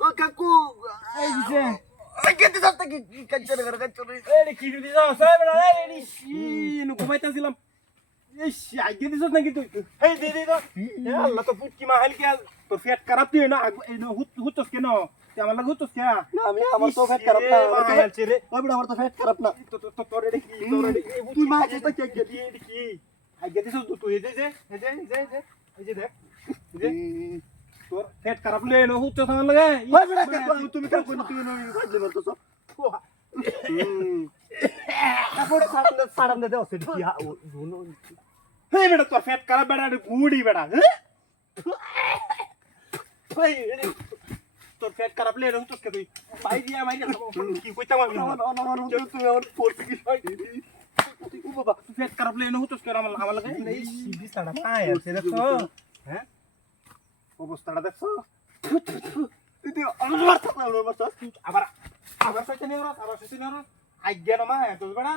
ও কাকু এই দিছে কেটে যাচ্ছে কি কাঞ্চন করে কাঞ্চন এই কি দিছ সাহেব না এই নু ঘুমাইতাছিলাম এই আগে দিছ নাকি তুই এই দে দে তো এ আল্লাহ তো ফুটকি মাহাল কি তোর পেট খারাপ তুই না এই হুতস কেন তুই আমার লাগে হুতস কে না আমি আমার তো পেট খারাপ না মাহাল ছেড়ে ওই বড় আমার তো পেট খারাপ না তো তোর এডি কি তোর এডি তুই মা তো কে গেলি এডি কি আগে দিছ তুই এই যে এই যে দেখ এই যে তোর পেট খারাপ লে ন হুতস আমার লাগে ওই বড় কাকু তুমি কাকু তুমি নই ফাজলে বলতো কাপড় সাড়ান দে ওসে কি ধুনো এই বেটা তোর পেট খারাপ বেটা গুড়ি বেটা ওই তোর পেট খারাপ লে ন হুতস কে তুই পাই দিয়া মাইনে কি কইতাম আমি তুমি আমার পড়তে কি হয় তুই বাবা পেট খারাপ লে ন হুতস কে আমার লাগে এই সিবি সাড়া পায় আছে দেখো হ্যাঁ অবস্থাটা দেখছো তুই আমার সাথে আবার আবার সইতে নিও আবার সইতে নিও আজ্ঞা না মা তো বেটা